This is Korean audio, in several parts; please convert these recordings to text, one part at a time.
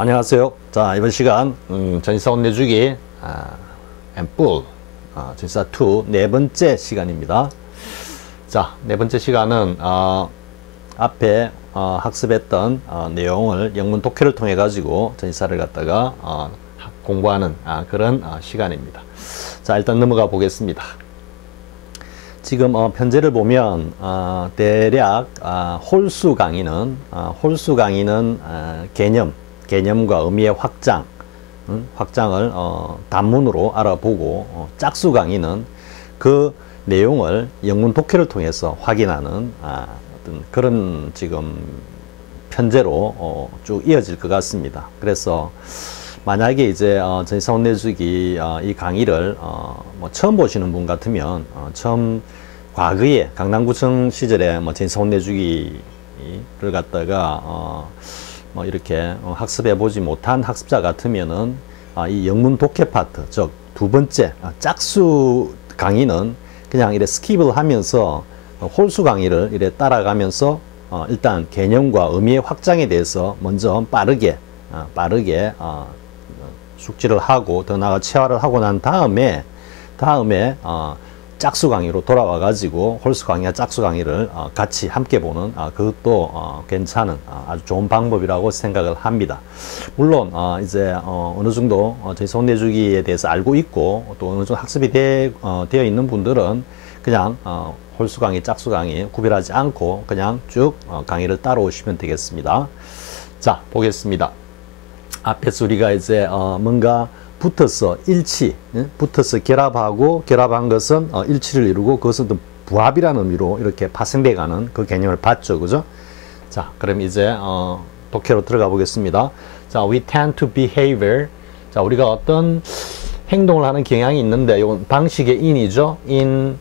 안녕하세요. 자, 이번 시간 전시사 혼내주기 and full 전시사 2 네 번째 시간입니다. 자, 네 번째 시간은 앞에 학습했던 내용을 영문 독해를 통해 가지고 전시사를 갖다가 공부하는 그런 시간입니다. 자, 일단 넘어가 보겠습니다. 지금 편제를 보면 대략 홀수 강의는 개념과 의미의 확장을 단문으로 알아보고 짝수 강의는 그 내용을 영문 독해를 통해서 확인하는 어떤 그런 지금 편제로 쭉 이어질 것 같습니다. 그래서 만약에 이제 전시사 혼내주기 이 강의를 뭐 처음 보시는 분 같으면 처음 과거에 강남구청 시절에 뭐 전시사 혼내주기를 갖다가 뭐 이렇게 학습해 보지 못한 학습자 같으면은 이 영문 독해 파트, 즉 두 번째 짝수 강의는 그냥 이래 스킵을 하면서 홀수 강의를 이래 따라가면서 일단 개념과 의미의 확장에 대해서 먼저 빠르게 숙지를 하고 더 나아가 체화를 하고 난 다음에 짝수 강의로 돌아와 가지고 홀수 강의와 짝수 강의를 같이 함께 보는 그것도 괜찮은 아주 좋은 방법이라고 생각을 합니다. 물론 이제 어느 정도 전시사 혼내주기에 대해서 알고 있고 또 어느 정도 학습이 되어 있는 분들은 그냥 홀수 강의, 짝수 강의 구별하지 않고 그냥 쭉 강의를 따라오시면 되겠습니다. 자, 보겠습니다. 앞에서 우리가 이제 뭔가 붙어서 붙어서 결합한 것은 일치를 이루고 그것은 또 부합이라는 의미로 이렇게 파생돼 가는 그 개념을 봤죠. 그죠? 자, 그럼 이제 독해로 들어가 보겠습니다. 자, we tend to behavior. 자, 우리가 어떤 행동을 하는 경향이 있는데 이건 방식의 in이죠. in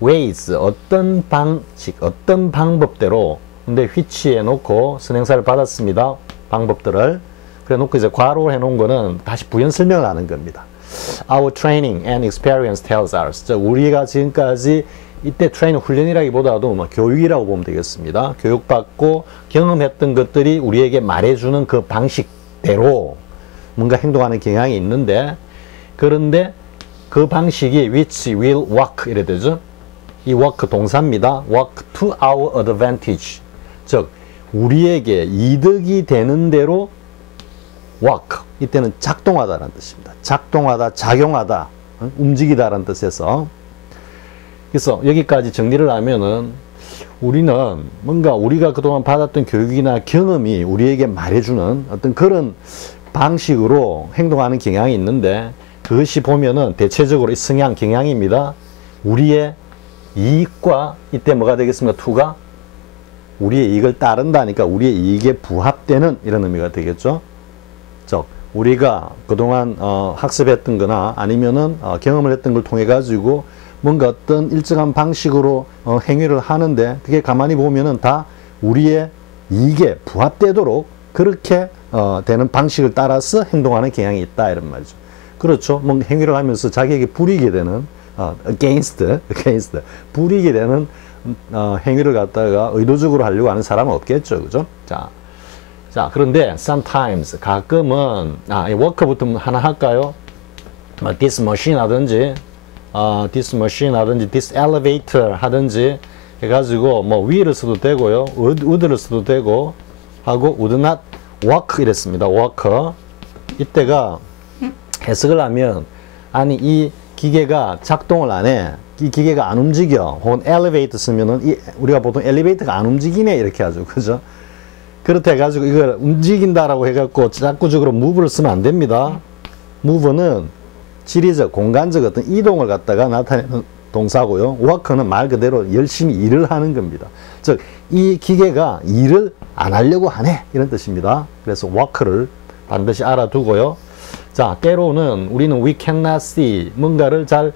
ways. 어떤 방식, 어떤 방법대로 근데 which에 놓고 선행사를 받았습니다. 방법들을 그래 놓고 이제 괄호 해놓은 거는 다시 부연 설명을 하는 겁니다. Our training and experience tells us. 우리가 지금까지 이때 트레이닝 훈련이라기보다도 뭐 교육이라고 보면 되겠습니다. 교육받고 경험했던 것들이 우리에게 말해주는 그 방식대로 뭔가 행동하는 경향이 있는데 그런데 그 방식이 which will work 이래 되죠. 이 work 동사입니다. work to our advantage. 즉 우리에게 이득이 되는 대로 work 이때는 작동하다라는 뜻입니다. 작동하다, 작용하다, 움직이다라는 뜻에서 그래서 여기까지 정리를 하면은 우리는 뭔가 우리가 그동안 받았던 교육이나 경험이 우리에게 말해주는 어떤 그런 방식으로 행동하는 경향이 있는데 그것이 보면은 대체적으로 이 성향 경향입니다. 우리의 이익과 이때 뭐가 되겠습니까? to가 우리의 이익을 따른다니까 우리의 이익에 부합되는 이런 의미가 되겠죠. 즉 우리가 그동안 학습했던 거나 아니면은 경험을 했던 걸 통해 가지고 뭔가 어떤 일정한 방식으로 행위를 하는데 그게 가만히 보면은 다 우리의 이익에 부합되도록 그렇게 되는 방식을 따라서 행동하는 경향이 있다 이런 말이죠. 그렇죠. 뭔가 행위를 하면서 자기에게 불이익이 되는 against 불이익이 되는 행위를 갖다가 의도적으로 하려고 하는 사람은 없겠죠. 그죠? 자, 그런데 sometimes 가끔은 이 work부터 하나 할까요? this machine 하든지 this elevator 하든지 해가지고 뭐 will을 써도 되고요, would를 써도 되고 하고 would not work 이랬습니다. work 이때가 해석을 하면 아니 이 기계가 작동을 안 해. 이 기계가 안 움직여. 혹은 elevator 쓰면은 우리가 보통 엘리베이터가 안 움직이네 이렇게 하죠. 그죠? 그렇다 해가지고 이걸 움직인다라고 해갖고 자꾸적으로 move를 쓰면 안 됩니다. move는 지리적, 공간적 어떤 이동을 갖다가 나타내는 동사고요. work는 말 그대로 열심히 일을 하는 겁니다. 즉, 이 기계가 일을 안 하려고 하네. 이런 뜻입니다. 그래서 work를 반드시 알아두고요. 자, 때로는 우리는 we cannot see, 뭔가를 잘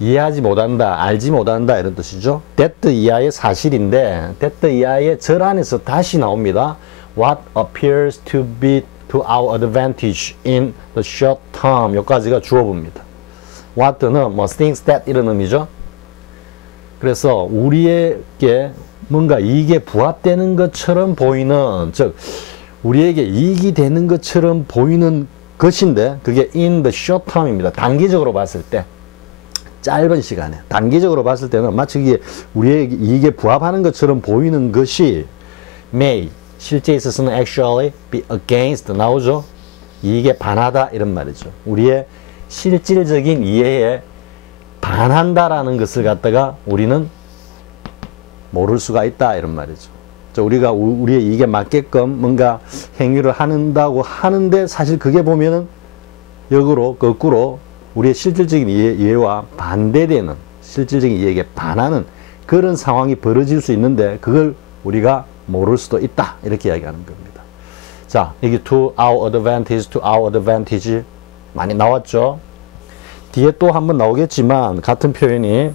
이해하지 못한다, 알지 못한다 이런 뜻이죠. that 이하의 사실인데 that 이하의 절 안에서 다시 나옵니다. What appears to be to our advantage in the short term 여기까지가 주어봅니다. what는 뭐 things that 이런 의미죠. 그래서 우리에게 뭔가 이게 부합되는 것처럼 보이는, 즉 우리에게 이익이 되는 것처럼 보이는 것인데 그게 in the short term입니다. 단기적으로 봤을 때 짧은 시간에 단기적으로 봤을 때는 마치 이게 우리에게 이익에 부합하는 것처럼 보이는 것이 may 실제 있어서는 actually be against 나오죠. 이익에 반하다 이런 말이죠. 우리의 실질적인 이해에 반한다라는 것을 갖다가 우리는 모를 수가 있다 이런 말이죠. 우리가 우리의 이익에 맞게끔 뭔가 행위를 한다고 하는데 사실 그게 보면은 역으로 거꾸로 우리의 실질적인 이해와 반대되는 실질적인 이해에 반하는 그런 상황이 벌어질 수 있는데 그걸 우리가 모를 수도 있다 이렇게 이야기하는 겁니다. 자, 여기 to our advantage 많이 나왔죠. 뒤에 또 한번 나오겠지만 같은 표현이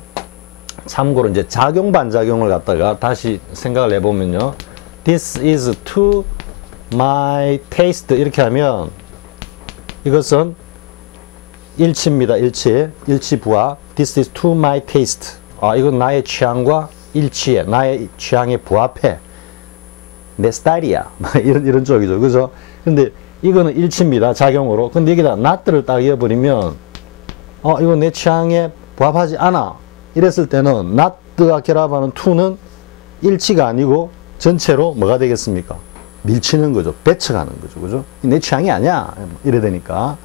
참고로 이제 작용 반작용을 갖다가 다시 생각을 해보면요. This is to my taste 이렇게 하면 이것은 일치입니다. 일치 부합. This is to my taste. 이건 나의 취향과 일치해. 나의 취향에 부합해. 내 스타일이야. 이런 쪽이죠. 그죠? 근데 이거는 일치입니다. 작용으로. 근데 여기다 not를 딱 이어버리면 이거 내 취향에 부합하지 않아. 이랬을 때는 not가 결합하는 to는 일치가 아니고 전체로 뭐가 되겠습니까? 밀치는 거죠. 배척하는 거죠. 그죠? 내 취향이 아니야. 이래 되니까.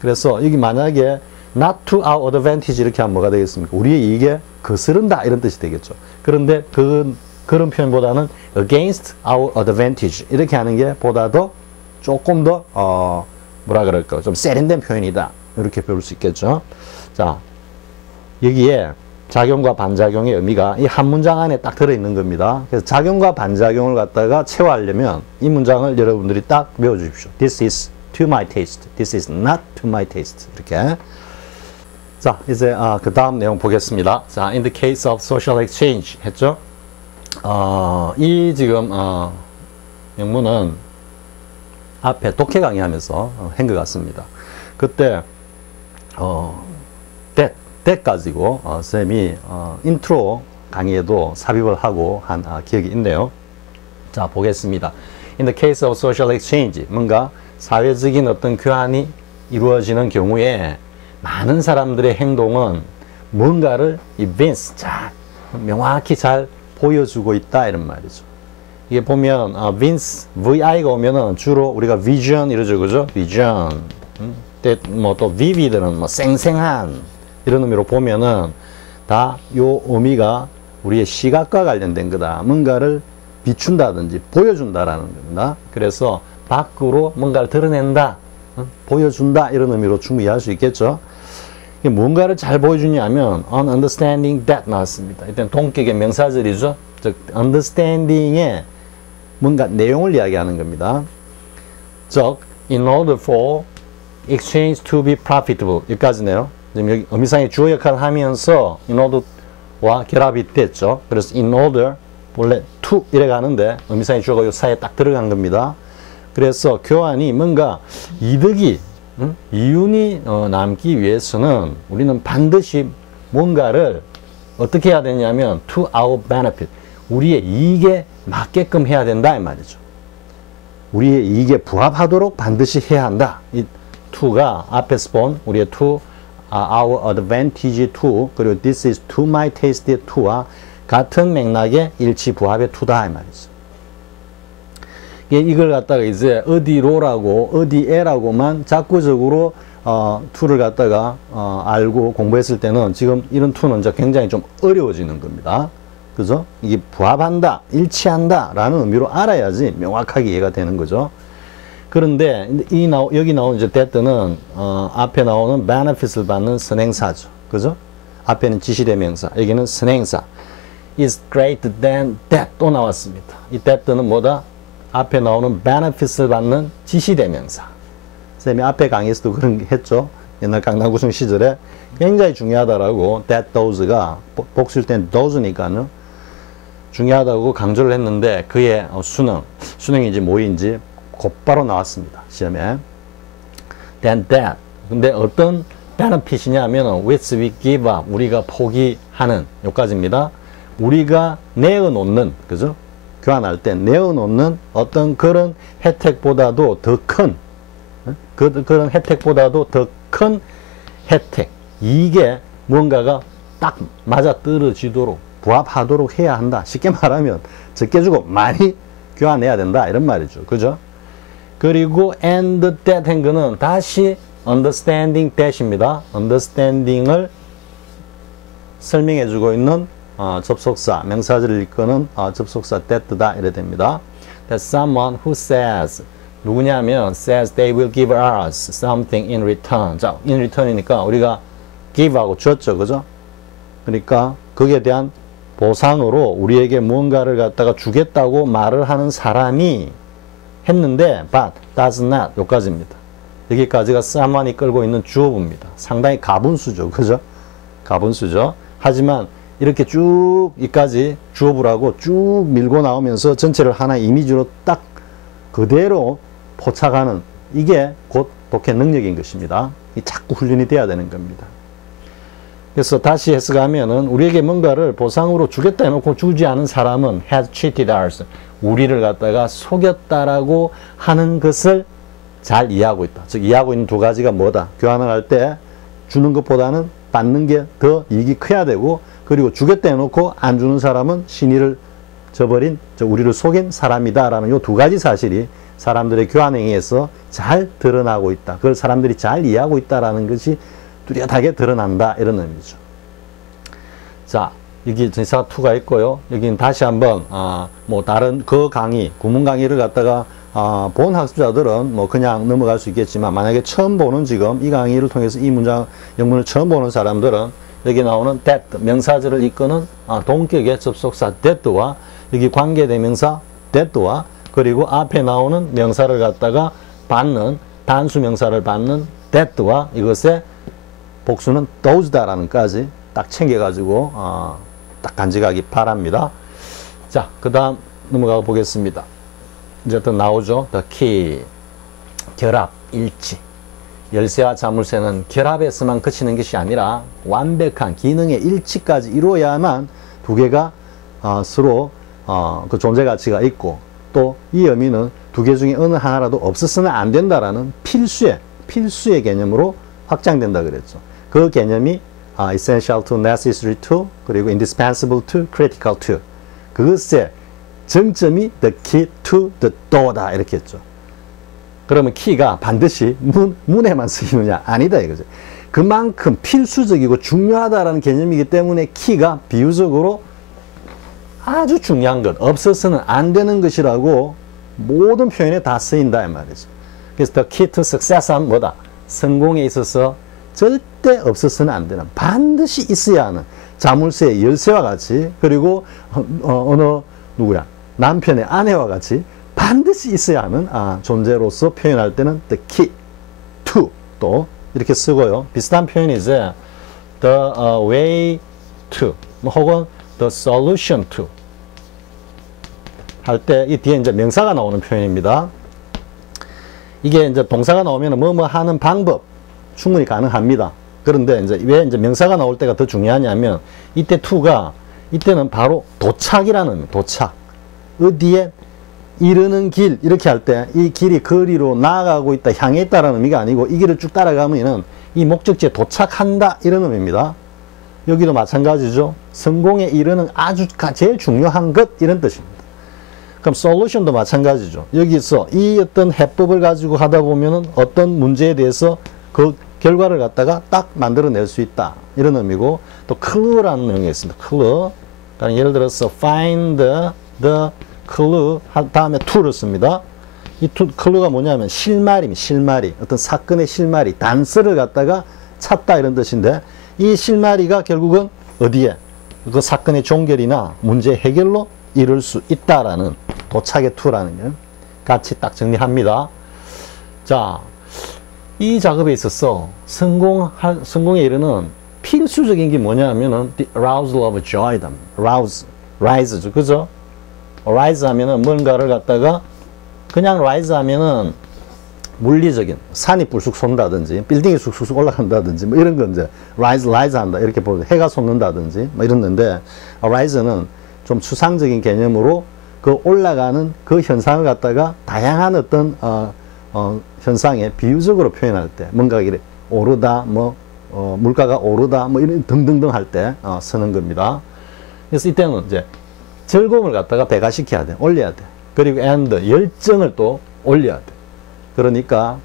그래서 여기 만약에 not to our advantage 이렇게 하면 뭐가 되겠습니까? 우리의 이익에 거스른다 이런 뜻이 되겠죠. 그런데 그런 표현보다는 against our advantage 이렇게 하는 게 보다 더 조금 더 뭐라 그럴까 좀 세련된 표현이다 이렇게 배울 수 있겠죠. 자, 여기에 작용과 반작용의 의미가 이 한 문장 안에 딱 들어있는 겁니다. 그래서 작용과 반작용을 갖다가 채워하려면 이 문장을 여러분들이 딱 외워주십시오. This is to my taste. This is not to my taste. 이렇게. 자, 이제 그 다음 내용 보겠습니다. 자, in the case of social exchange 했죠? 이 지금 영문은 앞에 독해 강의하면서 한 것 같습니다. 그때 that 가지고 쌤이 인트로 강의에도 삽입을 하고 한 기억이 있네요. 자, 보겠습니다. In the case of social exchange, 뭔가 사회적인 어떤 교환이 이루어지는 경우에 많은 사람들의 행동은 뭔가를 evince, 명확히 잘 보여주고 있다 이런 말이죠. 이게 보면 vince, vi가 오면은 주로 우리가 vision 이러죠, 그죠? vision. 뭐 또 vivid는 뭐 생생한 이런 의미로 보면은 다 요 의미가 우리의 시각과 관련된 거다. 뭔가를 비춘다든지 보여준다라는 겁니다. 그래서 밖으로 뭔가를 드러낸다, 보여준다 이런 의미로 충분히 할 수 있겠죠. 이게 뭔가를 잘 보여주냐면 understanding that 나왔습니다. 일단 동격의 명사절이죠. 즉 understanding의 뭔가 내용을 이야기하는 겁니다. 즉 in order for exchange to be profitable 여기까지네요. 지금 여기 의미상의 주어 역할을 하면서 in order와 결합이 됐죠. 그래서 in order 원래 to 이래 가는데 의미상의 주어가 요 사이에 딱 들어간 겁니다. 그래서 교환이 뭔가 이득이 이윤이 남기 위해서는 우리는 반드시 뭔가를 어떻게 해야 되냐면 to our benefit 우리의 이익에 맞게끔 해야 된다 이 말이죠. 우리의 이익에 부합하도록 반드시 해야 한다. 이 to가 앞에서 본 우리의 to our advantage to 그리고 this is to my taste의 to와 같은 맥락의 일치 부합의 to다 이 말이죠. 이걸 갖다가 이제 어디로라고 어디에라고만 자꾸적으로 to를 갖다가 알고 공부했을 때는 지금 이런 to는 이제 굉장히 좀 어려워지는 겁니다. 그죠? 이게 부합한다, 일치한다 라는 의미로 알아야지 명확하게 이해가 되는 거죠. 그런데 여기 나오는 이제 that는 앞에 나오는 benefit을 받는 선행사죠. 그죠? 앞에는 지시대명사, 여기는 선행사. is greater than that 또 나왔습니다. 이 that는 뭐다? 앞에 나오는 benefit을 받는 지시대명사. 쌤이 앞에 강의에서도 그런 게 했죠. 옛날 강남구청 시절에 굉장히 중요하다라고 that those가 복수일 땐 those니까요. 중요하다고 강조를 했는데 그의 수능인지 뭐인지 곧바로 나왔습니다. 시험에. Then that. 근데 어떤 benefit이냐면 which we give up. 우리가 포기하는 요까지입니다. 우리가 내어놓는 그죠? 교환할 때 내어놓는 어떤 그런 혜택보다도 더 큰, 그런 혜택보다도 더 큰 혜택, 이게 뭔가가 딱 맞아 떨어지도록 부합하도록 해야 한다. 쉽게 말하면 적게 주고 많이 교환해야 된다, 이런 말이죠. 그죠? 그리고 and that 한 거는 다시 understanding that입니다. understanding을 설명해 주고 있는 접속사, 명사절을 이끄는 접속사 that다 이래 됩니다. That someone who says, 누구냐면 says they will give us something in return. 자, in return이니까 우리가 give하고 줬죠, 그죠? 그러니까 거기에 대한 보상으로 우리에게 무언가를 갖다가 주겠다고 말을 하는 사람이 했는데 but does not, 여기까지입니다. 여기까지가 someone이 끌고 있는 주어입니다. 상당히 가분수죠, 그죠? 가분수죠. 하지만 이렇게 쭉 이까지 주어부라고 쭉 밀고 나오면서 전체를 하나의 이미지로 딱 그대로 포착하는, 이게 곧 독해 능력인 것입니다. 이 자꾸 훈련이 돼야 되는 겁니다. 그래서 다시 해석하면은 우리에게 뭔가를 보상으로 주겠다 해놓고 주지 않은 사람은 has cheated us, 우리를 갖다가 속였다라고 하는 것을 잘 이해하고 있다. 즉 이해하고 있는 두 가지가 뭐다? 교환을 할 때 주는 것보다는 받는 게 더 이익이 커야 되고, 그리고 주겠다 해놓고 안 주는 사람은 신의를 저버린, 우리를 속인 사람이다라는 이 두 가지 사실이 사람들의 교환 행위에서 잘 드러나고 있다. 그걸 사람들이 잘 이해하고 있다라는 것이 뚜렷하게 드러난다, 이런 의미죠. 자, 여기 전사 2가 있고요. 여기는 다시 한번 뭐 다른 그 강의, 구문 강의를 갖다가 본 학습자들은 뭐 그냥 넘어갈 수 있겠지만, 만약에 처음 보는, 지금 이 강의를 통해서 이 문장 영문을 처음 보는 사람들은 여기 나오는 that, 명사절을 이끄는 동격의 접속사 that와 여기 관계대명사 that와 그리고 앞에 나오는 명사를 갖다가 받는, 단수 명사를 받는 that와 이것의 복수는 those다라는 까지 딱 챙겨가지고 딱 간직하기 바랍니다. 자, 그 다음 넘어가 보겠습니다. 이제 또 나오죠. The key, 결합, 일치. 열쇠와 자물쇠는 결합에서만 그치는 것이 아니라 완벽한 기능의 일치까지 이루어야만 두 개가 서로 그 존재 가치가 있고, 또 이 의미는 두 개 중에 어느 하나라도 없었으면 안 된다라는 필수의 개념으로 확장된다 그랬죠. 그 개념이 essential to, necessary to, 그리고 indispensable to, critical to. 그것의 정점이 the key to the door다, 이렇게 했죠. 그러면 키가 반드시 문에만 쓰이느냐? 아니다, 이거죠. 그만큼 필수적이고 중요하다라는 개념이기 때문에 키가 비유적으로 아주 중요한 것, 없어서는 안 되는 것이라고 모든 표현에 다 쓰인다, 이 말이죠. 그래서 the key to success는 뭐다? 성공에 있어서 절대 없어서는 안 되는, 반드시 있어야 하는 자물쇠의 열쇠와 같이, 그리고 어느 누구야? 남편의 아내와 같이 반드시 있어야 하는 존재로서 표현할 때는 the key to 또 이렇게 쓰고요. 비슷한 표현이 이제 the way to 혹은 the solution to 할 때 이 뒤에 이제 명사가 나오는 표현입니다. 이게 이제 동사가 나오면 뭐뭐 하는 방법 충분히 가능합니다. 그런데 이제 왜 이제 명사가 나올 때가 더 중요하냐면, 이때 to가 이때는 바로 도착이라는, 도착, 어디에 이르는 길, 이렇게 할 때 이 길이 거리로 나아가고 있다, 향해 있다라는 의미가 아니고 이 길을 쭉 따라가면은 이 목적지에 도착한다, 이런 의미입니다. 여기도 마찬가지죠. 성공에 이르는 아주 제일 중요한 것, 이런 뜻입니다. 그럼 솔루션도 마찬가지죠. 여기서 이 어떤 해법을 가지고 하다 보면은 어떤 문제에 대해서 그 결과를 갖다가 딱 만들어낼 수 있다, 이런 의미고, 또 clue라는 의미가 있습니다. clue. 그러니까 예를 들어서 find the clue 다음에 to를 씁니다. 이 clue가 뭐냐면 실마리입니다. 실마리, 어떤 사건의 실마리, 단서를 갖다가 찾다, 이런 뜻인데, 이 실마리가 결국은 어디에 그 사건의 종결이나 문제 해결로 이룰 수 있다라는 도착의 to라는 게 같이 딱 정리합니다. 자, 이 작업에 있어서 성공에 이르는 필수적인 게 뭐냐면은 the arousal of joy다. rise죠, 그죠? rise 하면은 뭔가를 갖다가 그냥 rise 하면은 물리적인, 산이 불쑥 솟는다든지 빌딩이 쑥쑥 올라간다든지 뭐 이런 건 이제 rise 한다, 이렇게 보면 해가 솟는다든지 뭐 이런 건데, rise는 좀 추상적인 개념으로 그 올라가는 그 현상을 갖다가 다양한 어떤 현상에 비유적으로 표현할 때 뭔가 이래 오르다 물가가 오르다 이런 등등등 할 때 쓰는 겁니다. 그래서 이때는 이제 즐거움을 갖다가 배가시켜야 돼. 올려야 돼. 그리고 and 열정을 또 올려야 돼. 그러니까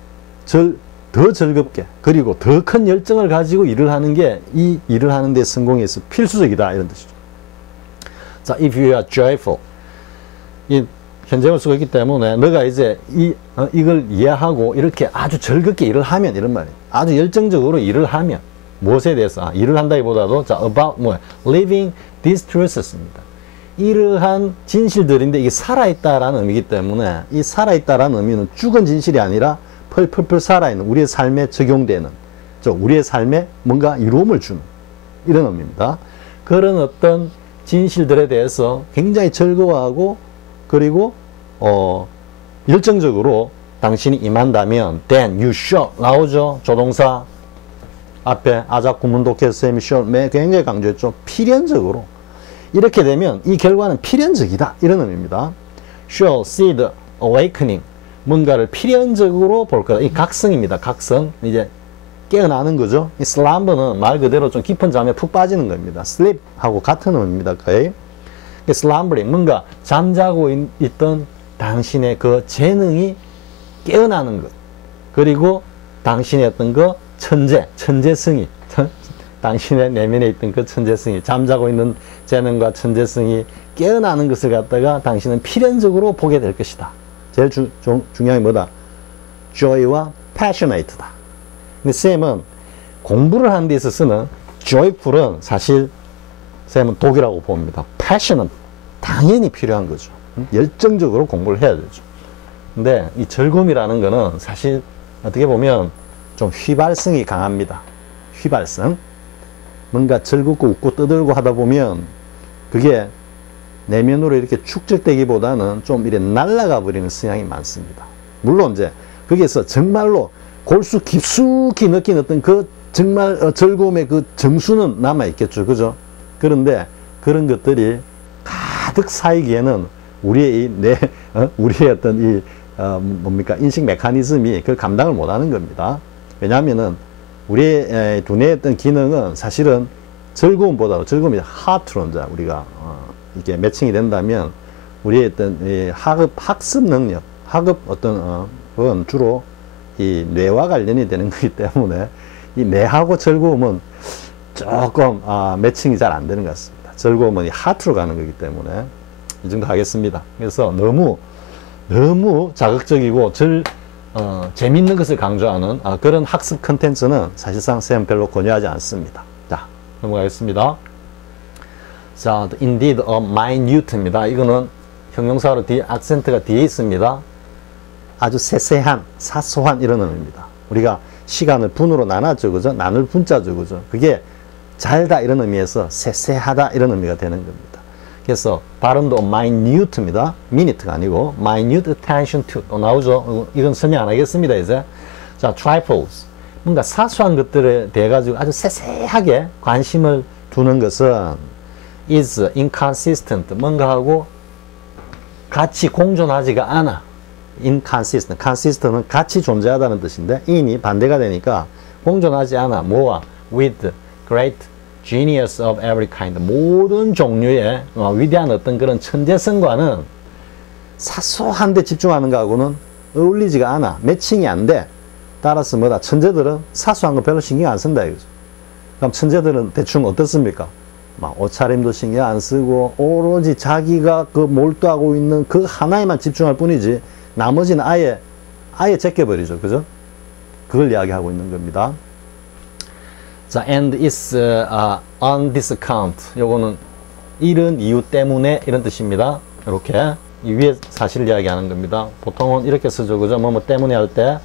더 즐겁게 그리고 더 큰 열정을 가지고 일을 하는 게 이 일을 하는 데 성공에 있어 필수적이다 이런 뜻이죠. 자, if you are joyful 이 현재물 쓰고 있기 때문에 너가 이제 이걸 이해하고 이렇게 아주 즐겁게 일을 하면 이런 말이에요. 아주 열정적으로 일을 하면 무엇에 대해서 일을 한다기보다도 자 about living these truths입니다. 이러한 진실들인데 이게 살아있다라는 의미이기 때문에 이 살아있다라는 의미는 죽은 진실이 아니라 펄펄펄 살아있는 우리의 삶에 적용되는 우리의 삶에 뭔가 이로움을 주는 이런 의미입니다. 그런 어떤 진실들에 대해서 굉장히 즐거워하고 그리고 열정적으로 당신이 임한다면 then you shall 나오죠. 조동사 앞에 아자구문독해서 쌤이 굉장히 강조했죠. 필연적으로 이렇게 되면 이 결과는 필연적이다 이런 의미입니다. shall see the awakening 뭔가를 필연적으로 볼 거다. 이 각성입니다. 각성 이제 깨어나는 거죠. 이 slumber는 말 그대로 좀 깊은 잠에 푹 빠지는 겁니다. sleep하고 같은 의미입니다. 거의 slumbering 뭔가 잠자고 있던 당신의 그 재능이 깨어나는 것 그리고 당신의 어떤 그 천재성이 당신의 내면에 있던 그 천재성이 잠자고 있는 재능과 천재성이 깨어나는 것을 갖다가 당신은 필연적으로 보게 될 것이다. 제일 중요한 게 뭐다? joy와 passionate다. 근데 쌤은 공부를 하는 데 있어서는 joyful은 사실 쌤은 독이라고 봅니다. passion은 당연히 필요한 거죠. 열정적으로 공부를 해야 되죠. 근데 이 즐거움이라는 거는 사실 어떻게 보면 좀 휘발성이 강합니다. 휘발성. 뭔가 즐겁고 웃고 떠들고 하다 보면 그게 내면으로 이렇게 축적되기보다는 좀 이렇게 날아가 버리는 성향이 많습니다. 물론 이제 거기에서 정말로 골수 깊숙이 느낀 어떤 그 정말 즐거움의 그 정수는 남아 있겠죠. 그죠? 그런데 그런 것들이 가득 쌓이기에는 우리의 우리의 어떤 이 뭡니까 인식 메커니즘이 그걸 감당을 못하는 겁니다. 왜냐하면은 우리의 두뇌의 어떤 기능은 사실은 즐거움보다도 즐거움이 하트로 이제 우리가 이게 매칭이 된다면 우리의 어떤 이 학습 능력, 학업 어떤 건 주로 이 뇌와 관련이 되는 거기 때문에 이 뇌하고 즐거움은 조금 매칭이 잘 안 되는 것 같습니다. 즐거움은 이 하트로 가는 거기 때문에 이 정도 하겠습니다. 그래서 너무 자극적이고 재밌는 것을 강조하는 그런 학습 컨텐츠는 사실상 쌤 별로 권유하지 않습니다. 자, 넘어가겠습니다. 자, indeed a minute입니다. 이거는 형용사로 악센트가 뒤에 있습니다. 아주 세세한, 사소한 이런 의미입니다. 우리가 시간을 분으로 나눴죠, 그죠? 나눌 분자죠, 그죠? 그게 잘다 이런 의미에서 세세하다 이런 의미가 되는 겁니다. 그래서 발음도 minute입니다. minute가 아니고 minute attention to 또 나오죠. 이건 설명 안 하겠습니다, 이제. 자, trifles. 뭔가 사소한 것들에 대해 가지고 아주 세세하게 관심을 두는 것은 is inconsistent. 뭔가하고 같이 공존하지가 않아. inconsistent. consistent은 같이 존재하다는 뜻인데 in이 반대가 되니까 공존하지 않아. 뭐와? with great genius of every kind. 모든 종류의 위대한 어떤 그런 천재성과는 사소한 데 집중하는 거하고는 어울리지가 않아. 매칭이 안 돼. 따라서 뭐다? 천재들은 사소한 거 별로 신경 안 쓴다 이거죠. 그럼 천재들은 대충 어떻습니까? 막 옷차림도 신경 안 쓰고 오로지 자기가 그 몰두하고 있는 그 하나에만 집중할 뿐이지 나머지는 아예 제껴버리죠. 그죠? 그걸 이야기하고 있는 겁니다. 자, and is on this account. 요거는 이런 이유 때문에 이런 뜻입니다. 이렇게 이 위에 사실을 이야기하는 겁니다. 보통은 이렇게 쓰죠. 그죠? 뭐뭐 때문에 할 때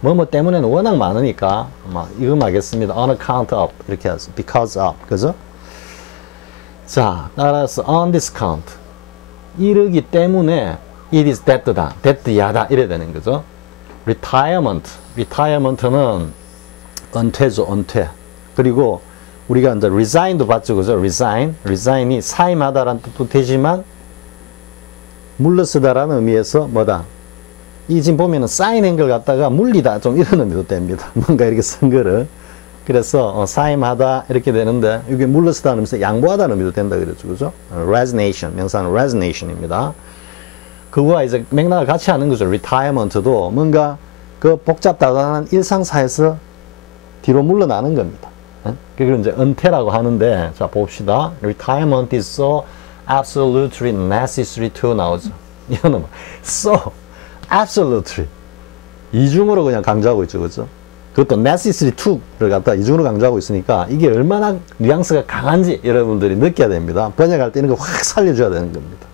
뭐뭐 때문에는 워낙 많으니까 이거 하겠습니다. on account of 이렇게 하죠. because of. 그죠? 자, 따라서 on this account. 이러기 때문에 it is that다. that 야다. 이래 되는 거죠. retirement. retirement는 은퇴죠. 은퇴. 그리고 우리가 이제 resign도 봤죠. 그죠? resign이 사임하다라는 뜻도 되지만 물러서다라는 의미에서 뭐다? 이 지금 보면은 사인한 걸 갖다가 물리다 좀 이런 의미도 됩니다. 뭔가 이렇게 쓴 거를. 그래서 사임하다 이렇게 되는데 이게 물러서다는 의미에서 양보하다는 의미도 된다 그랬죠. 그죠? resignation, 명사는 resignation입니다. 그거와 이제 맥락을 같이 하는 거죠. retirement도 뭔가 그 복잡다단한 일상사에서 뒤로 물러나는 겁니다. 그걸 이제 은퇴라고 하는데, 자, 봅시다. retirement is so absolutely necessary to 나오죠. 이거는 뭐, so absolutely. 이중으로 그냥 강조하고 있죠. 그죠? 그것도 necessary to를 갖다 이중으로 강조하고 있으니까 이게 얼마나 뉘앙스가 강한지 여러분들이 느껴야 됩니다. 번역할 때 이런 거 확 살려줘야 되는 겁니다.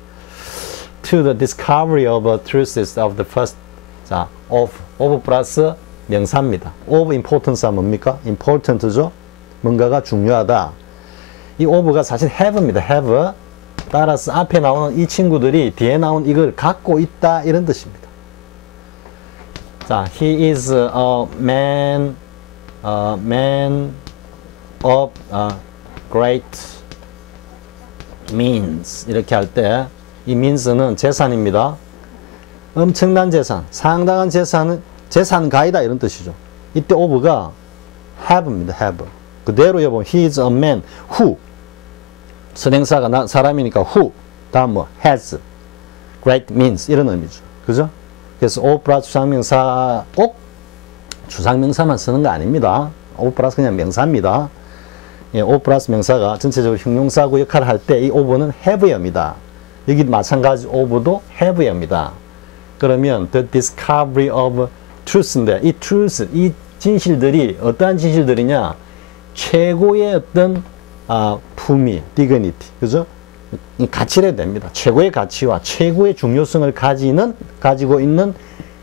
To the discovery of the truths of the first, 자, of 플러스 명사입니다. of importance가 뭡니까? important죠? 뭔가가 중요하다. 이 of가 사실 have입니다. have. 따라서 앞에 나오는 이 친구들이 뒤에 나온 이걸 갖고 있다 이런 뜻입니다. 자, he is a man of great means. 이렇게 할 때 이 means는 재산입니다. 엄청난 재산, 상당한 재산가이다 이런 뜻이죠. 이때 of가 have입니다. have. 그대로 여러분 he is a man who, 선행사가 사람이니까 who, 다음 뭐 has great means 이런 의미죠. 그죠? 그래서 of 플러스 주상명사 꼭 주상명사만 쓰는 거 아닙니다. of 플러스 그냥 명사입니다. 예, of 플러스 명사가 전체적으로 형용사구 역할을 할 때 이 of는 have입니다. 여기 마찬가지 of도 have입니다. 그러면 the discovery of truth인데 이 truth, 이 진실들이 어떠한 진실들이냐? 최고의 어떤 품위, dignity, 그죠? 가치래 됩니다. 최고의 가치와 최고의 중요성을 가지고 있는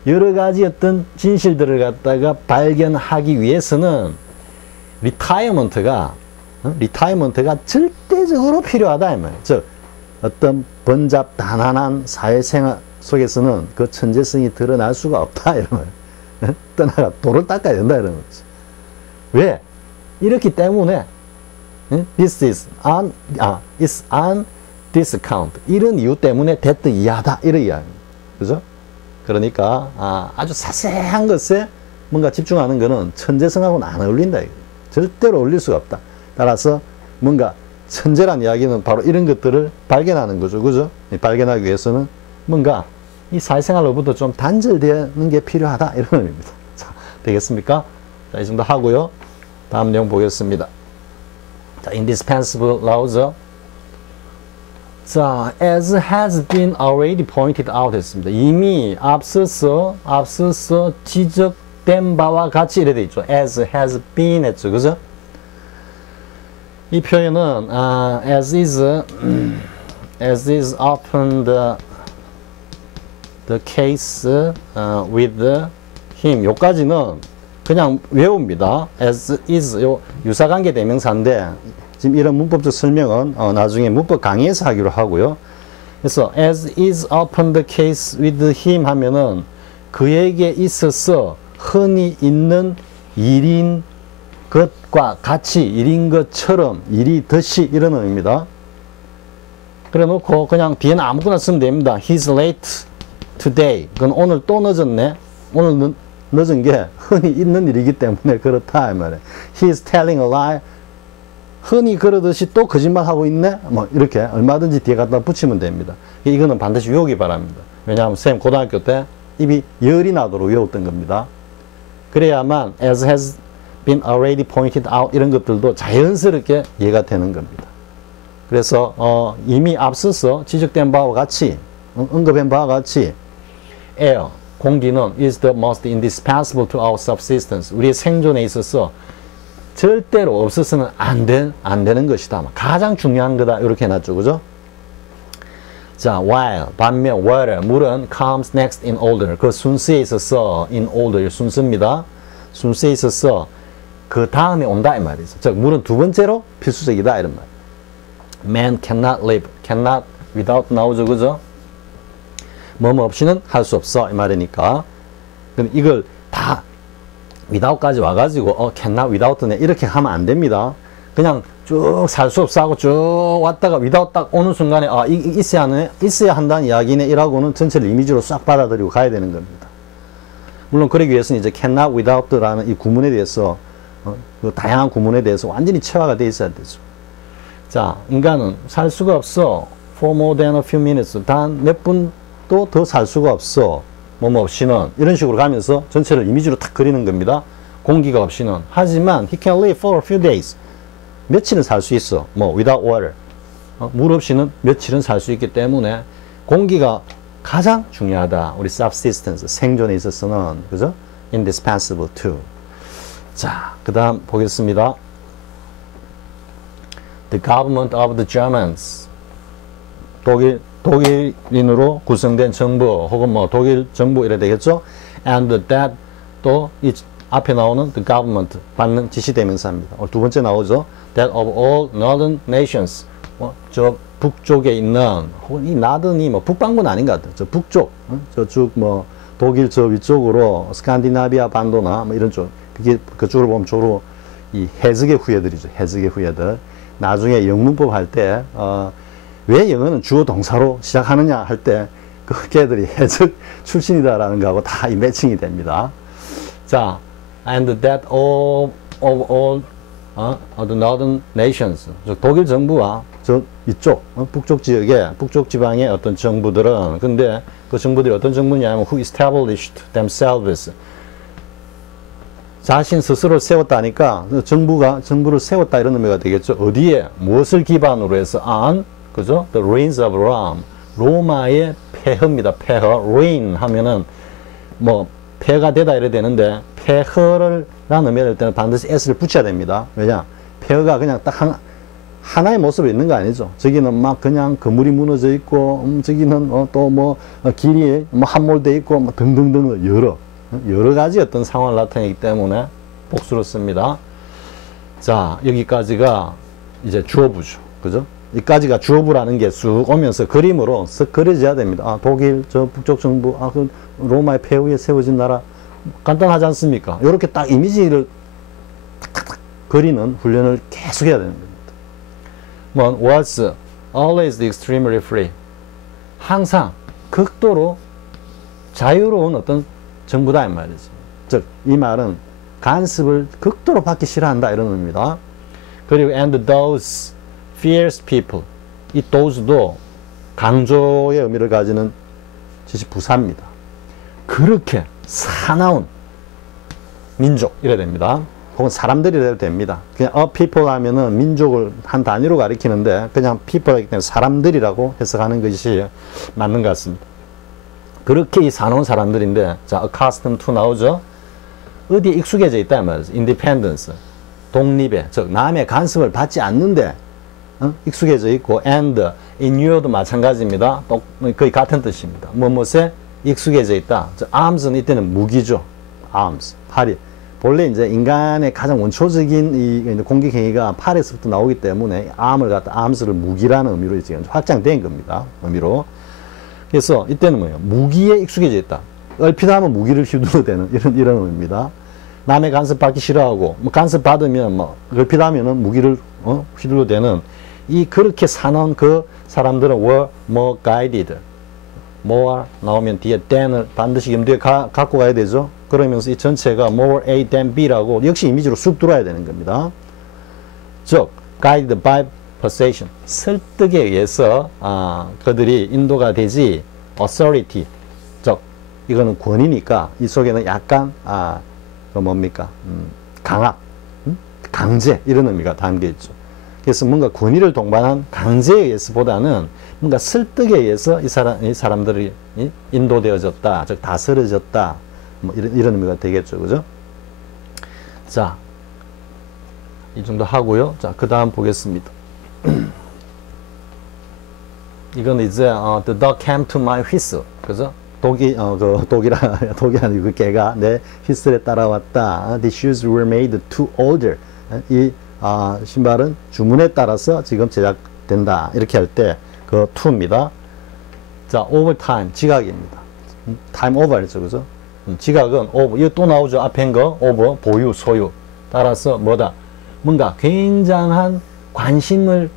여러 가지 어떤 진실들을 갖다가 발견하기 위해서는 retirement가 절대적으로 필요하다 이 말이에요. 즉 어떤 번잡 단안한 사회생활 속에서는 그 천재성이 드러날 수가 없다 이런 거예요. 떠나가 도를 닦아야 된다 이런 거지. 왜? 이렇기 때문에 this is on discount 이런 이유 때문에 됐든 이하다 이런 이야기입니다. 그죠? 그러니까 아주 자세한 것에 뭔가 집중하는 것은 천재성하고는 안 어울린다 이거예요. 절대로 어울릴 수가 없다. 따라서 뭔가 천재란 이야기는 바로 이런 것들을 발견하는 거죠. 그죠? 발견하기 위해서는 뭔가 이 사회생활로부터 좀 단절되는 게 필요하다 이런 의미입니다. 자, 되겠습니까? 자, 이 정도 하고요. 다음 내용 보겠습니다. 자, indispensable 나오죠. 자, as has been already pointed out 했습니다. 이미 앞서서 지적된 바와 같이 이래 돼 있죠. as has been 했죠. 그죠? 이 표현은 as is often the case with him. 요까지는 그냥 외웁니다. as is 요 유사관계 대명사인데 지금 이런 문법적 설명은 나중에 문법 강의에서 하기로 하고요. 그래서 as is often the case with him 하면은 그에게 있어서 흔히 있는 일인 것과 같이 일인 것처럼 일이듯이 이런 의미입니다. 그래 놓고 그냥 뒤에는 아무거나 쓰면 됩니다. He's late today. 그건 오늘 또 늦었네. 오늘 늦은 게 흔히 있는 일이기 때문에 그렇다 이 말이에요. He's telling a lie. 흔히 그러듯이 또 거짓말하고 있네. 뭐 이렇게 얼마든지 뒤에 갖다 붙이면 됩니다. 이거는 반드시 외우기 바랍니다. 왜냐하면 선생님 고등학교 때 입이 열이 나도록 외웠던 겁니다. 그래야만 as has been already pointed out 이런 것들도 자연스럽게 이해가 되는 겁니다. 그래서 이미 앞서서 지적된 바와 같이 언급한 바와 같이 air, 공기는 is the most indispensable to our subsistence. 우리의 생존에 있어서 절대로 없어서는 안 되는 것이다. 가장 중요한 거다. 이렇게 해놨죠. 그죠? 자, while, 반면 water, 물은 comes next in order. 그 순서에 있어서 in order, 순서입니다. 순서에 있어서 그 다음에 온다 이 말이죠. 즉 물은 두 번째로 필수적이다 이런 말. Man cannot live, cannot without 나오죠. 그죠? 뭐뭐 없이는 할 수 없어 이 말이니까. 그럼 이걸 다 without까지 와가지고 cannot without네 이렇게 하면 안 됩니다. 그냥 쭉 살 수 없어 하고 쭉 왔다가 without 딱 오는 순간에 아, 있어야 한다는 이야기네 이라고는 전체를 이미지로 싹 받아들이고 가야 되는 겁니다. 물론 그러기 위해서는 이제 cannot without라는 이 구문에 대해서 그 다양한 구문에 대해서 완전히 체화가 돼 있어야 되죠. 자, 인간은 살 수가 없어. for more than a few minutes. 단 몇 분도 더 살 수가 없어. 뭐뭐 없이는. 이런 식으로 가면서 전체를 이미지로 탁 그리는 겁니다. 공기가 없이는. 하지만 he can live for a few days. 며칠은 살 수 있어. 뭐 without water. 물 없이는 며칠은 살 수 있기 때문에 공기가 가장 중요하다. 우리 subsistence, 생존에 있어서는. 그죠? indispensable too. 자, 그 다음 보겠습니다. The government of the Germans. 독일인으로 구성된 정부, 혹은 뭐 독일 정부 이래 되겠죠? And that 또 이 앞에 나오는 the government 받는 지시대명사입니다. 두 번째 나오죠? That of all northern nations. 저 북쪽에 있는, 혹은 이 northern이 뭐 북반구는 아닌 것 같아요. 저 북쪽, 저쪽 뭐 독일 저 위쪽으로 스칸디나비아 반도나 뭐 이런 쪽, 그쪽으로 보면 주로 이 해적의 후예들이죠. 해적의 후예들. 나중에 영문법 할 때, 왜 영어는 주어 동사로 시작하느냐 할 때, 그 걔들이 해적 출신이다라는 거하고 다 이 매칭이 됩니다. 자, and that all the northern nations. 독일 정부와 저 이쪽, 북쪽 지역의, 북쪽 지방의 어떤 정부들은, 근데 그 정부들이 어떤 정부냐면, who established themselves. 자신 스스로 세웠다니까, 정부를 세웠다 이런 의미가 되겠죠. 어디에, 무엇을 기반으로 해서, on, 그죠? The ruins of Rome. 로마의 폐허입니다. 폐허. ruin 하면은, 뭐, 폐가 되다 이래 되는데, 폐허를, 라는 의미를 할 때는 반드시 s를 붙여야 됩니다. 왜냐? 폐허가 그냥 딱 하나의 모습이 있는 거 아니죠. 저기는 막 그냥 건물이 무너져 있고, 저기는 또 뭐, 길이 뭐 함몰돼 있고, 뭐 등등등 여러 가지 어떤 상황을 나타내기 때문에 복수로 씁니다. 자, 여기까지가 이제 주어부죠. 그죠? 여기까지가 주어부라는 게 쑥 오면서 그림으로 쓱 그려져야 됩니다. 아, 독일, 저 북쪽 정부, 아, 그 로마의 폐후에 세워진 나라. 간단하지 않습니까? 이렇게 딱 이미지를 탁탁탁 그리는 훈련을 계속 해야 되는 겁니다. 뭐, was always extremely free. 항상 극도로 자유로운 어떤 정부다 이 말이지. 즉, 이 말은 간섭을 극도로 받기 싫어한다 이런 의미입니다. 그리고 and those fierce people. 이 those도 강조의 의미를 가지는 지시부사입니다. 그렇게 사나운 민족 이래 됩니다. 혹은 사람들이라도 됩니다. 그냥 a people 하면은 민족을 한 단위로 가리키는데 그냥 people 하기 때문에 사람들이라고 해석하는 것이 맞는 것 같습니다. 그렇게 이 사나운 사람들인데, 자, accustomed to 나오죠? 어디에 익숙해져 있다 말이죠. independence. 독립에, 즉, 남의 간섭을 받지 않는데, 익숙해져 있고, and inured도 마찬가지입니다. 거의 같은 뜻입니다. 무엇에 익숙해져 있다. arms는 이때는 무기죠. arms, 팔이. 본래 이제 인간의 가장 원초적인 이 공격 행위가 팔에서부터 나오기 때문에 arm을 갖다 arms를 무기라는 의미로 이제 확장된 겁니다. 의미로. 그래서 이때는 뭐예요? 무기에 익숙해져 있다. 얼핏 하면 무기를 휘둘러 대는 이런 의미입니다. 남의 간섭 받기 싫어하고, 뭐 간섭 받으면 뭐 얼핏 하면은 무기를 휘둘러 대는 이 그렇게 사는 그 사람들은 were more guided. more 나오면 뒤에 than을 반드시 염두에 갖고 가야 되죠. 그러면서 이 전체가 more A than B라고 역시 이미지로 쑥 들어와야 되는 겁니다. 즉, guided by persuasion. 설득에 의해서 그들이 인도가 되지 authority. 즉, 이거는 권위니까 이 속에는 약간 그 뭡니까? 강압, 강제 이런 의미가 담겨 있죠. 그래서 뭔가 권위를 동반한 강제에 의해서보다는 뭔가 설득에 의해서 이 사람들이 인도되어졌다, 즉 다스려졌다, 뭐 이런 의미가 되겠죠, 그죠? 자, 이 정도 하고요. 자, 그 다음 보겠습니다. 이건 이제 the dog came to my whistle, 그죠? 독이 독이 아니고 그 개가 내 휘슬에 따라왔다. The shoes were made too older. 이 신발은 주문에 따라서 지금 제작된다. 이렇게 할 때 그 to입니다. 자, over time 지각입니다. time over 했죠, 그죠? 지각은 over. 이거 또 나오죠. 앞에 거 over 보유 소유. 따라서 뭐다? 뭔가 굉장한 관심을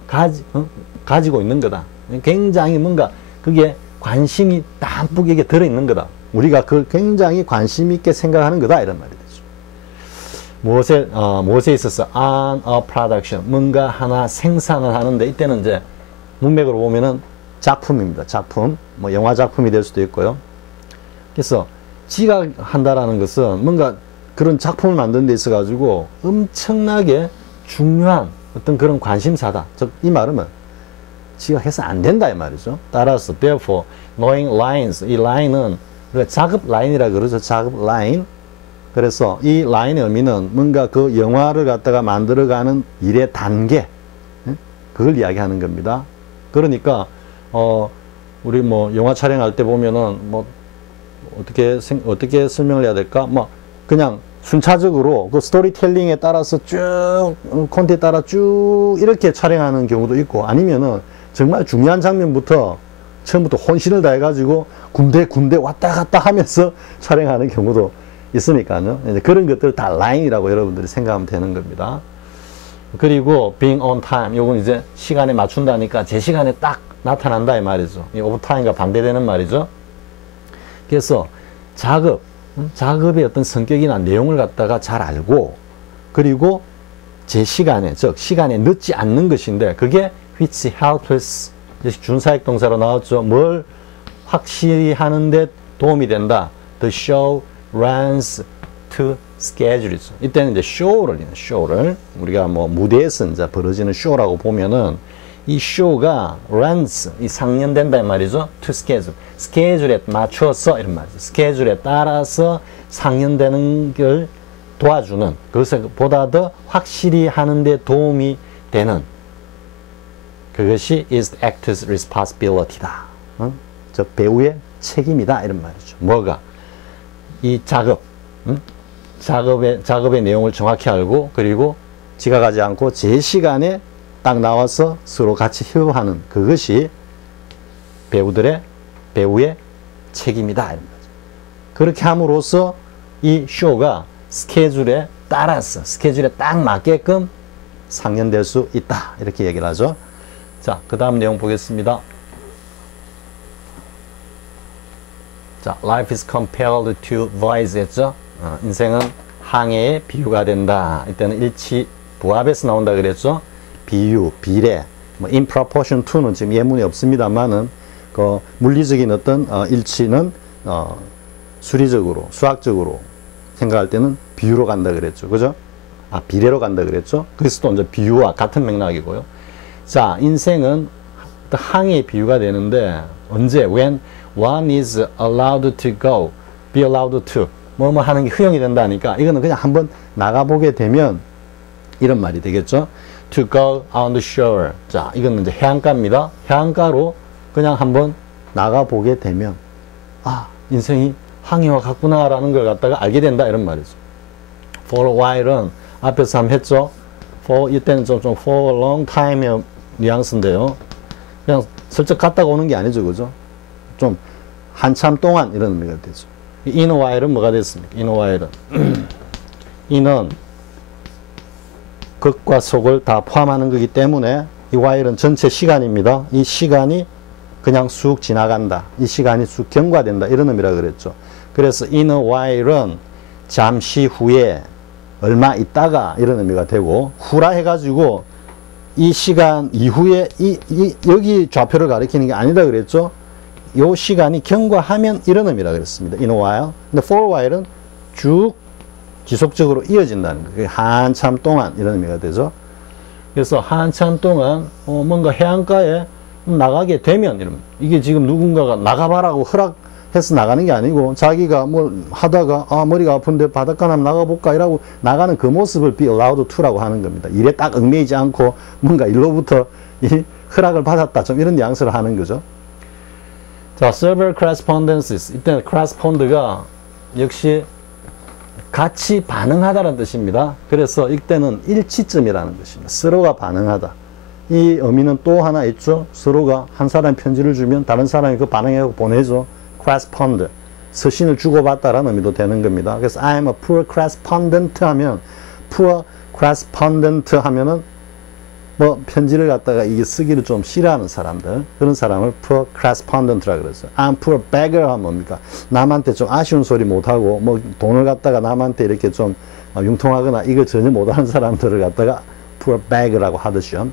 가지고 있는 거다. 굉장히 뭔가 그게 관심이 담뿍 이게 들어있는 거다. 우리가 그걸 굉장히 관심 있게 생각하는 거다. 이런 말이 되죠. 무엇에 있어서 on a production, 뭔가 하나 생산을 하는데, 이때는 이제 문맥으로 보면은 작품입니다. 작품. 뭐 영화 작품이 될 수도 있고요. 그래서 지각한다라는 것은 뭔가 그런 작품을 만드는 데 있어 가지고 엄청나게 중요한 어떤 그런 관심사다. 즉 이 말은 지각해서 안 된다 이 말이죠. 따라서 therefore knowing lines, 이 라인은 작업 라인이라 그러죠. 작업 라인. 그래서 이 라인의 의미는 뭔가 그 영화를 갖다가 만들어가는 일의 단계, 그걸 이야기하는 겁니다. 그러니까 우리 뭐 영화 촬영할 때 보면은 뭐 어떻게 설명을 해야 될까? 뭐 그냥 순차적으로 그 스토리텔링에 따라서 쭉 콘티에 따라 쭉 이렇게 촬영하는 경우도 있고, 아니면은 정말 중요한 장면부터 처음부터 혼신을 다해가지고 군데 왔다 갔다 하면서 촬영하는 경우도 있으니까요. 그런 것들 다 라인이라고 여러분들이 생각하면 되는 겁니다. 그리고 being on time, 요건 이제 시간에 맞춘다니까 제 시간에 딱 나타난다 이 말이죠. 이 오버타임과 반대되는 말이죠. 그래서 작업의 어떤 성격이나 내용을 갖다가 잘 알고, 그리고 제 시간에, 즉 시간에 늦지 않는 것인데, 그게 which helps us, 준사역 동사로 나왔죠. 뭘 확실히 하는데 도움이 된다. The show runs to schedule이죠. 이때는 이제 쇼를 우리가 뭐 무대에서 이제 벌어지는 쇼라고 보면은 이 쇼가 runs, 이 상연된다 이 말이죠. to schedule, 스케줄에 맞춰서 이런 말이죠. 스케줄에 따라서 상연되는 걸 도와주는, 그것보다 더 확실히 하는데 도움이 되는, 그것이 is the actor's responsibility다. 저 배우의 책임이다 이런 말이죠. 뭐가? 이 작업의 내용을 정확히 알고, 그리고 지각하지 않고 제 시간에 딱 나와서 서로 같이 협업하는, 그것이 배우의 책임이다 이런 거죠. 그렇게 함으로써 이 쇼가 스케줄에 따라서 스케줄에 딱 맞게끔 상연될 수 있다 이렇게 얘기를 하죠. 자, 그 다음 내용 보겠습니다. 자, life is compared to voice 했죠. 인생은 항해에 비유가 된다. 이때는 일치 부합에서 나온다 그랬죠. 비유, 비례, 뭐 in proportion to는 지금 예문이 없습니다만은 그 물리적인 어떤 일치는 수리적으로, 수학적으로 생각할 때는 비유로 간다 그랬죠. 그죠? 비례로 간다 그랬죠. 그래서 또 이제 비유와 같은 맥락이고요. 자, 인생은 항해의 비유가 되는데 언제? When one is allowed to go, be allowed to, 뭐뭐 하는 게 허용이 된다니까 이거는 그냥 한번 나가보게 되면 이런 말이 되겠죠. To go on the shore. 자, 이거는 이제 해안가입니다. 해안가로 그냥 한번 나가보게 되면 인생이 항해와 같구나라는 걸 갖다가 알게 된다 이런 말이죠. For a while은 앞에서 한번 했죠. For 이때는 좀 for a long time의 뉘앙스인데요. 그냥 슬쩍 갔다가 오는 게 아니죠, 그죠? 좀 한참 동안 이런 의미가 되죠. in a while은 뭐가 됐습니까? in a while은 in은 극과 속을 다 포함하는 거기 때문에 이 while은 전체 시간입니다. 이 시간이 그냥 쑥 지나간다. 이 시간이 쑥 경과된다. 이런 의미라 그랬죠. 그래서 in a while은 잠시 후에, 얼마 있다가 이런 의미가 되고, 후라 해가지고 이 시간 이후에 여기 좌표를 가리키는 게 아니다 그랬죠. 요 시간이 경과하면 이런 의미라 그랬습니다. in a while. 근데 for a while은 쭉 지속적으로 이어진다는 거예요. 한참 동안 이런 의미가 되죠. 그래서 한참 동안 뭔가 해안가에 나가게 되면 이런, 이게 지금 누군가가 나가봐라고 허락해서 나가는 게 아니고 자기가 뭘 하다가 머리가 아픈데 바닷가 한번 나가볼까 이라고 나가는 그 모습을 be allowed to라고 하는 겁니다. 일에 딱 얽매이지 않고 뭔가 일로부터 이 허락을 받았다, 좀 이런 뉘앙스를 하는 거죠. 자, several correspondences. 이때는 correspond가 역시 같이 반응하다는 뜻입니다. 그래서 이때는 일치점이라는 것입니다. 서로가 반응하다. 이 의미는 또 하나 있죠. 서로가 한 사람이 편지를 주면 다른 사람이 그 반응하고 보내죠. correspond. 서신을 주고받다라는 의미도 되는 겁니다. 그래서 I'm a poor correspondent 하면 poor correspondent 하면은 뭐 편지를 갖다가 이게 쓰기를 좀 싫어하는 사람들, 그런 사람을 poor correspondent라 그러죠. I'm poor beggar 하면 뭡니까? 남한테 좀 아쉬운 소리 못하고 뭐 돈을 갖다가 남한테 이렇게 좀 융통하거나 이걸 전혀 못하는 사람들을 갖다가 poor beggar라고 하듯이요.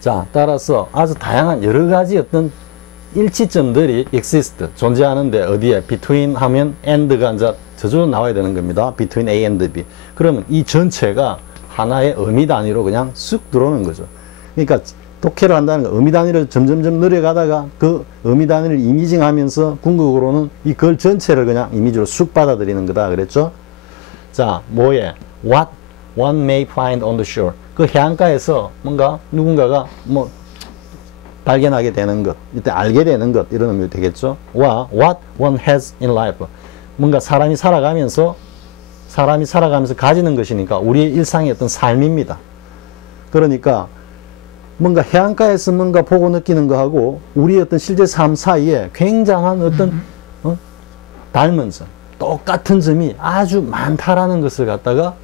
자, 따라서 아주 다양한 여러 가지 어떤 일치점들이 exist, 존재하는데 어디에 between 하면 and가 이제 저절로 나와야 되는 겁니다. between A and B. 그러면 이 전체가 하나의 의미 단위로 그냥 쑥 들어오는 거죠. 그러니까 독해를 한다는 거, 의미 단위를 점점점 늘려가다가 그 의미 단위를 이미징하면서 궁극으로는 이 글 전체를 그냥 이미지로 쑥 받아들이는 거다 그랬죠. 자, 뭐에? What one may find on the shore. 그 해안가에서 뭔가 누군가가 뭐 발견하게 되는 것, 이때 알게 되는 것, 이런 의미가 되겠죠. 와, what one has in life. 뭔가 사람이 살아가면서 가지는 것이니까 우리의 일상의 어떤 삶입니다. 그러니까 뭔가 해안가에서 뭔가 보고 느끼는 거하고 우리의 어떤 실제 삶 사이에 굉장한 어떤 닮은 점, 똑같은 점이 아주 많다라는 것을 갖다가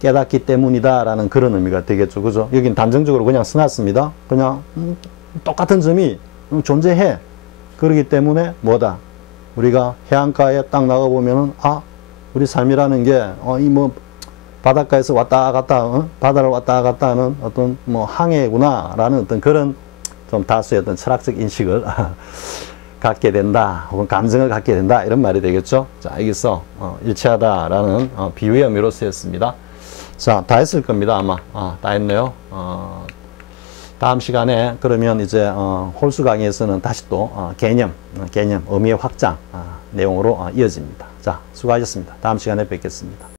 깨닫기 때문이다라는 그런 의미가 되겠죠. 그죠? 여긴 단정적으로 그냥 써놨습니다. 그냥 똑같은 점이 존재해. 그렇기 때문에 뭐다? 우리가 해안가에 딱 나가보면은 우리 삶이라는 게 이 뭐 바닷가에서 왔다 갔다 바다를 왔다 갔다 하는 어떤 뭐 항해구나 라는 어떤 그런 좀 다수의 어떤 철학적 인식을 갖게 된다 혹은 감정을 갖게 된다 이런 말이 되겠죠. 자, 여기서 일치하다라는 비유의 의미로 쓰였습니다. 자, 다 했을 겁니다. 아마 다 했네요. 다음 시간에 그러면 이제 홀수 강의에서는 다시 또 개념 의미의 확장 내용으로 이어집니다. 자, 수고하셨습니다. 다음 시간에 뵙겠습니다.